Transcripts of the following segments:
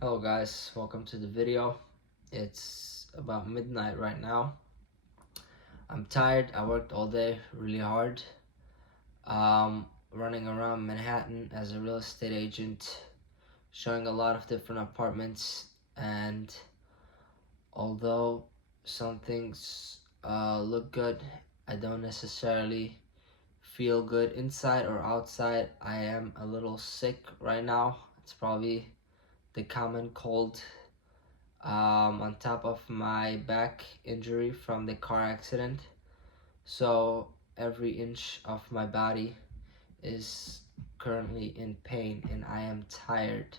Hello guys, welcome to the video. It's about midnight right now. I'm tired. I worked all day really hard, running around Manhattan as a real estate agent, showing a lot of different apartments, and although some things look good, I don't necessarily feel good inside or outside. I am a little sick right now. It's probably the common cold, on top of my back injury from the car accident. So every inch of my body is currently in pain and I am tired.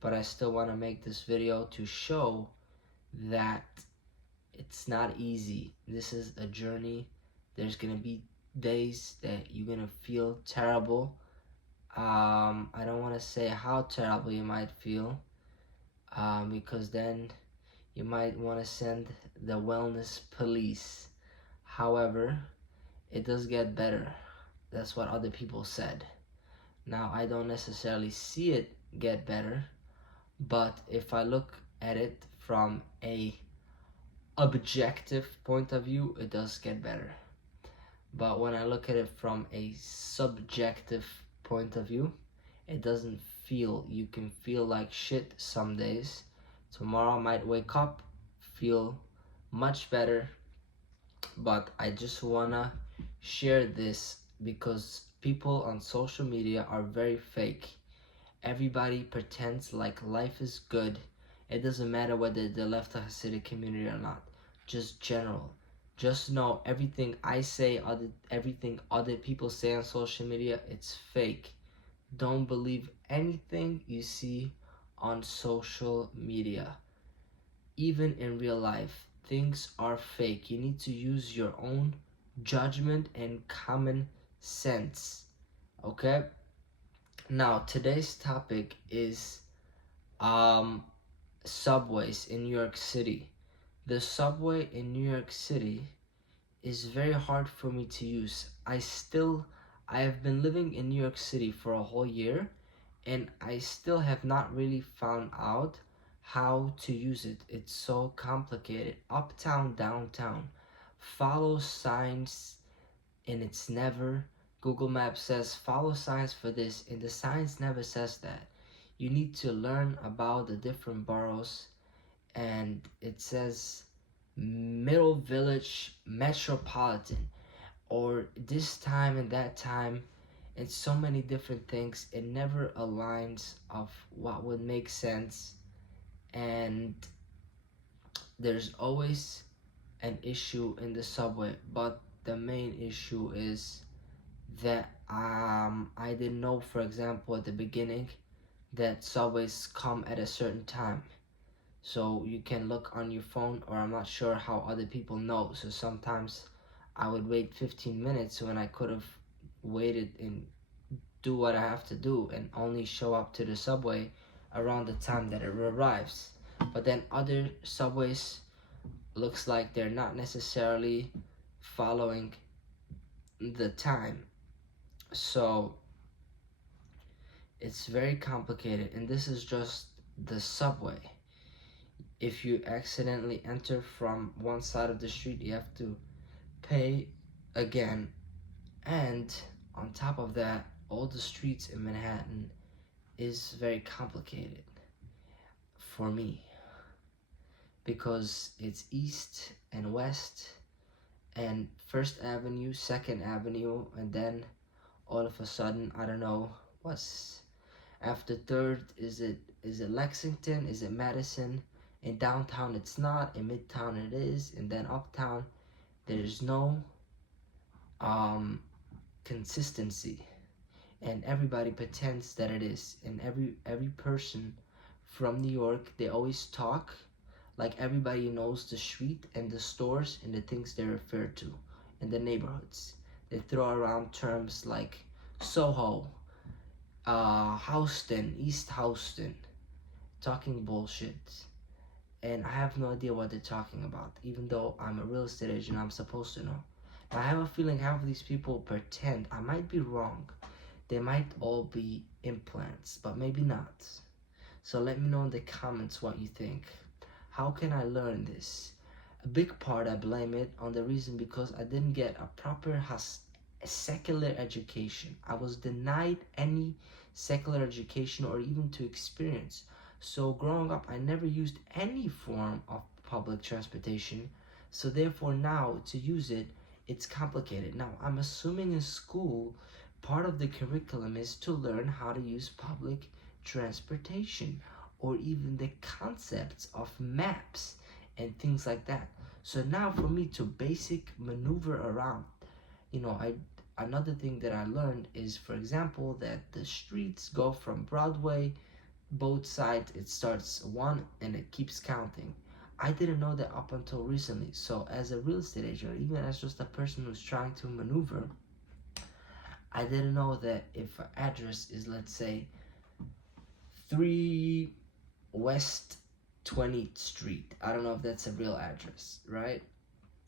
But I still want to make this video to show that it's not easy. This is a journey. There's gonna be days that you're gonna feel terrible. I don't want to say how terrible you might feel, because then you might want to send the wellness police. However, it does get better. That's what other people said. Now, I don't necessarily see it get better, but if I look at it from a objective point of view, it does get better. But when I look at it from a subjective point of view, it doesn't feel. You can feel like shit some days. Tomorrow I might wake up, feel much better, but I just wanna share this because people on social media are very fake. Everybody pretends like life is good. It doesn't matter whether they left the Hasidic community or not. Just general. Just know everything I say, everything other people say on social media, it's fake. Don't believe anything you see on social media. Even in real life, things are fake. You need to use your own judgment and common sense. Okay? Now, today's topic is subways in New York City. The subway in New York City is very hard for me to use. I have been living in New York City for a whole year and I still have not really found out how to use it. It's so complicated. Uptown, downtown. Follow signs and it's never. Google Maps says follow signs for this and the signs never says that. You need to learn about the different boroughs and it says Middle Village Metropolitan or this time and that time and so many different things. It never aligns of what would make sense, and there's always an issue in the subway. But the main issue is that I didn't know, for example, at the beginning that subways come at a certain time. So you can look on your phone, or I'm not sure how other people know. So sometimes I would wait 15 minutes when I could have waited and do what I have to do and only show up to the subway around the time that it arrives. But then other subways looks like they're not necessarily following the time. So it's very complicated, and this is just the subway. If you accidentally enter from one side of the street, you have to pay again. And on top of that, all the streets in Manhattan is very complicated for me because it's east and west and First Avenue, Second Avenue, and then all of a sudden, I don't know what's after Third. Is it Lexington? Is it Madison? In downtown it's not, in midtown it is, and then uptown there is no consistency, and everybody pretends that it is. And every person from New York, they always talk like everybody knows the street and the stores and the things they refer to in the neighborhoods. They throw around terms like Soho, Houston, East Houston, talking bullshit. And I have no idea what they're talking about, even though I'm a real estate agent. I'm supposed to know. Now, I have a feeling half of these people pretend. I might be wrong. They might all be implants, but maybe not. So let me know in the comments what you think. How can I learn this? A big part I blame it on the reason because I didn't get a proper secular education. I was denied any secular education or even to experience. So growing up, I never used any form of public transportation. So therefore now to use it, it's complicated. Now I'm assuming in school, part of the curriculum is to learn how to use public transportation or even the concepts of maps and things like that. So now for me to basic maneuver around, another thing that I learned is, for example, that the streets go from Broadway, both sides it starts one and it keeps counting. I didn't know that up until recently. So as a real estate agent, even as just a person who's trying to maneuver, I didn't know that if an address is, let's say, 3 West 20th Street, I don't know if that's a real address, right?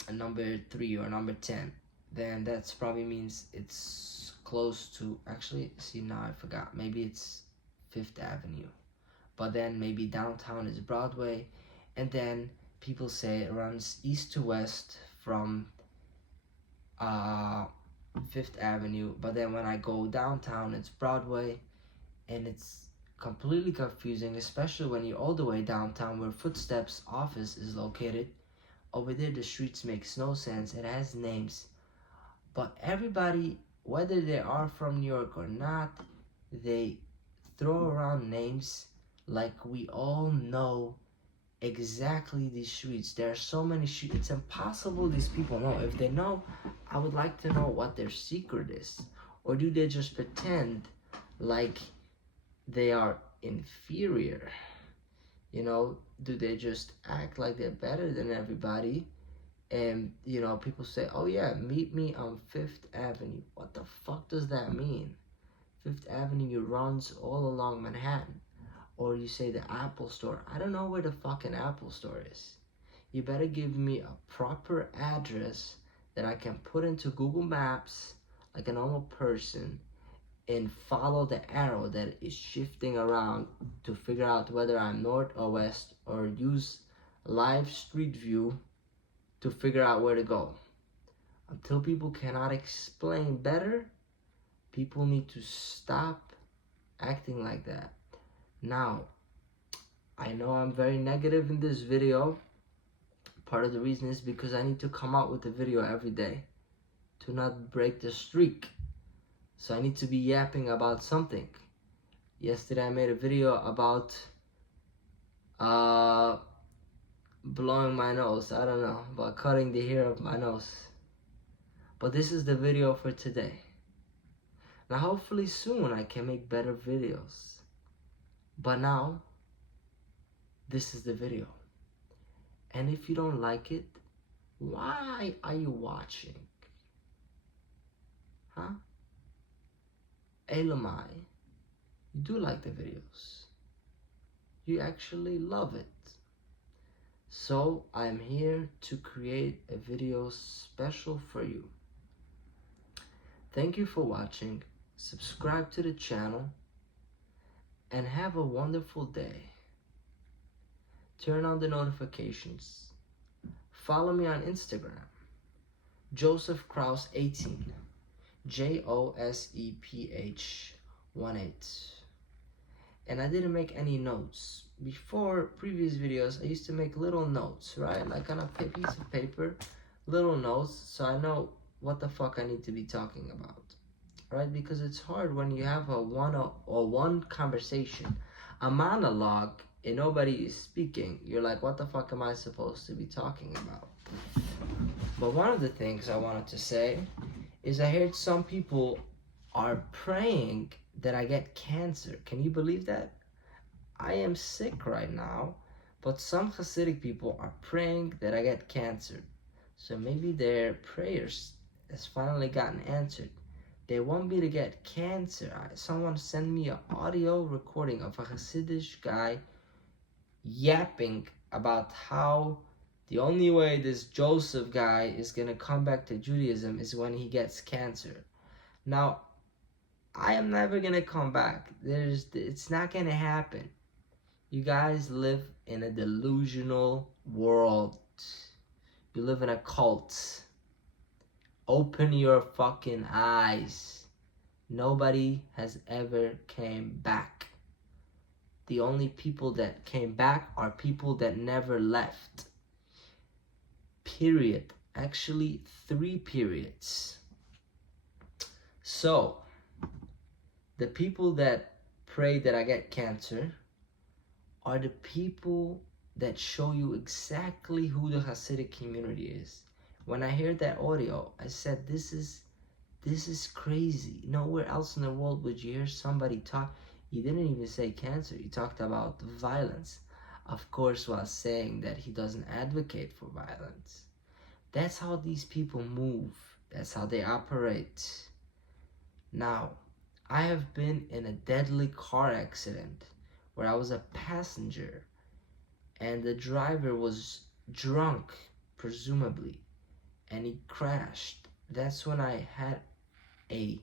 And number 3 or number 10, then that's probably means it's close to, actually, see, now I forgot, maybe it's 5th Avenue, but then maybe downtown is Broadway, and then people say it runs east to west from 5th Avenue, but then when I go downtown it's Broadway, and it's completely confusing, especially when you're all the way downtown where Footsteps office is located. Over there the streets makes no sense. It has names, but everybody, whether they are from New York or not, they throw around names like we all know exactly these streets. There are so many streets, it's impossible these people know. If they know, I would like to know what their secret is. Or do they just pretend like they are inferior? Do they just act like they're better than everybody? And people say, oh yeah, meet me on 5th Avenue. What the fuck does that mean? 5th Avenue runs all along Manhattan. Or you say the Apple Store. I don't know where the fucking Apple Store is. You better give me a proper address that I can put into Google Maps like a normal person and follow the arrow that is shifting around to figure out whether I'm north or west, or use live street view to figure out where to go. Until people cannot explain better, people need to stop acting like that. Now, I know I'm very negative in this video. Part of the reason is because I need to come out with a video every day to not break the streak. So I need to be yapping about something. Yesterday I made a video about blowing my nose. I don't know, about cutting the hair of my nose. But this is the video for today. Now hopefully soon I can make better videos. But now, this is the video. And if you don't like it, why are you watching? Huh? Elamai, you do like the videos. You actually love it. So I'm here to create a video special for you. Thank you for watching. Subscribe to the channel and have a wonderful day. Turn on the notifications. Follow me on Instagram, Joseph Kraus 18, JOSEPH 18. And I didn't make any notes. Before previous videos, I used to make little notes, right? Like on a piece of paper, little notes, so I know what the fuck I need to be talking about, right? Because it's hard when you have a one conversation, a monologue, and nobody is speaking. You're like, what the fuck am I supposed to be talking about? But one of the things I wanted to say is I heard some people are praying that I get cancer. Can you believe that? I am sick right now, but some Hasidic people are praying that I get cancer. So maybe their prayers has finally gotten answered. They want me to get cancer. Someone sent me an audio recording of a Hasidic guy yapping about how the only way this Joseph guy is going to come back to Judaism is when he gets cancer. Now, I am never going to come back. It's not going to happen. You guys live in a delusional world. You live in a cult. Open your fucking eyes. Nobody has ever came back. The only people that came back are people that never left. Period. Actually, 3 periods. So, the people that pray that I get cancer are the people that show you exactly who the Hasidic community is. When I heard that audio, I said, this is crazy. Nowhere else in the world would you hear somebody talk. He didn't even say cancer. He talked about violence. Of course, while saying that he doesn't advocate for violence. That's how these people move. That's how they operate. Now, I have been in a deadly car accident where I was a passenger and the driver was drunk, presumably, and he crashed. That's when I had a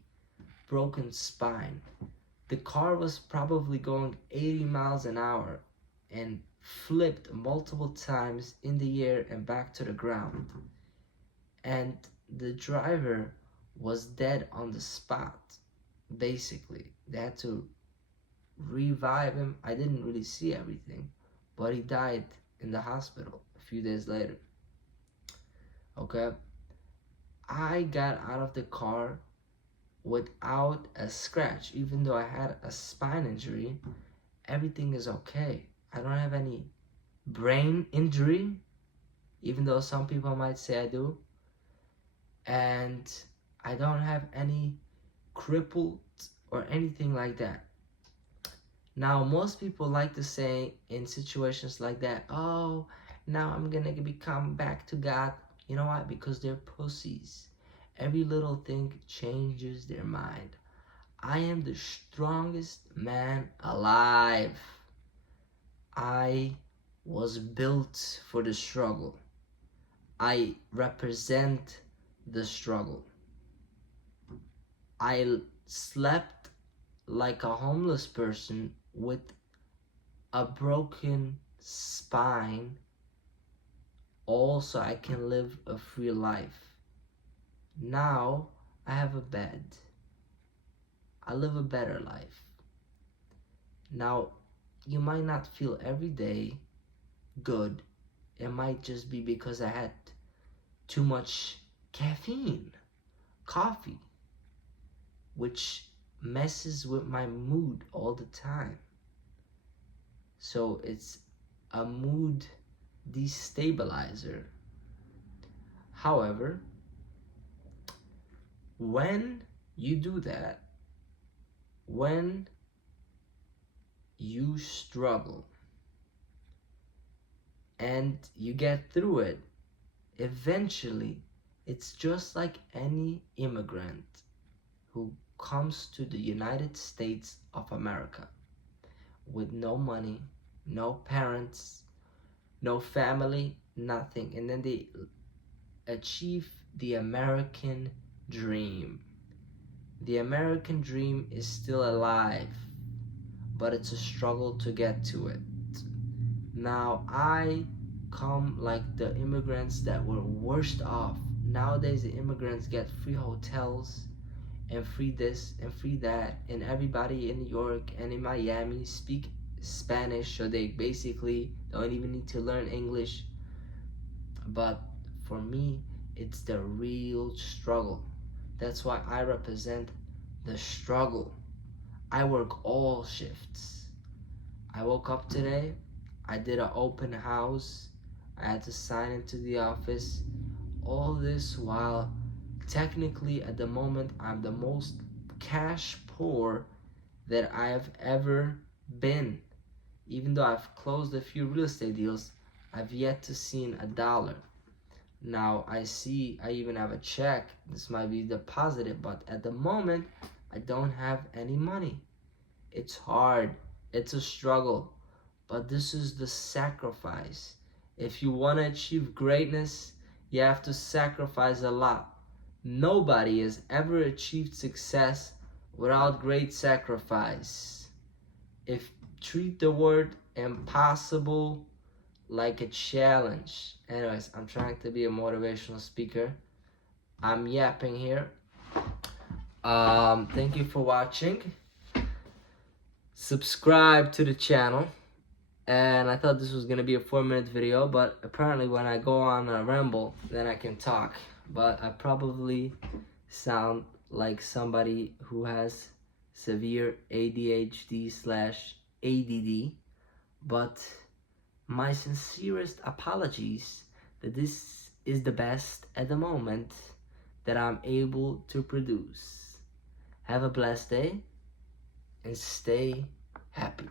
broken spine. The car was probably going 80 miles an hour and flipped multiple times in the air and back to the ground. And the driver was dead on the spot, basically. They had to revive him. I didn't really see everything, but he died in the hospital a few days later. Okay? I got out of the car without a scratch. Even though I had a spine injury, everything is okay. I don't have any brain injury, even though some people might say I do. And I don't have any crippled or anything like that. Now, most people like to say in situations like that, oh, now I'm gonna become back to God. You know why? Because they're pussies. Every little thing changes their mind. I am the strongest man alive. I was built for the struggle. I represent the struggle. I slept like a homeless person with a broken spine, all so I can live a free life. Now I have a bed. I live a better life. Now, you might not feel every day good. It might just be because I had too much caffeine, coffee, which messes with my mood all the time. So it's a mood destabilizer. However, when you do that, when you struggle and you get through it, eventually it's just like any immigrant who comes to the United States of America with no money, no parents, no family, nothing, and then they achieve the American dream. The American dream is still alive, but it's a struggle to get to it. Now, I come like the immigrants that were worst off. Nowadays, the immigrants get free hotels and free this and free that, and everybody in New York and in Miami speak Spanish, so they basically don't even need to learn English. But for me, it's the real struggle. That's why I represent the struggle. I work all shifts. I woke up today, I did an open house, I had to sign into the office. All this while technically at the moment I'm the most cash poor that I've ever been. Even though I've closed a few real estate deals, I've yet to see $1. Now I even have a check. This might be deposited, but at the moment I don't have any money. It's hard. It's a struggle. But this is the sacrifice. If you want to achieve greatness, you have to sacrifice a lot. Nobody has ever achieved success without great sacrifice. If treat the word impossible like a challenge. Anyways, I'm trying to be a motivational speaker. I'm yapping here. Thank you for watching. Subscribe to the channel. And I thought this was gonna be a 4-minute video, but apparently when I go on a ramble, then I can talk. But I probably sound like somebody who has severe ADHD/ADD. But my sincerest apologies that this is the best at the moment that I'm able to produce. Have a blessed day and stay happy.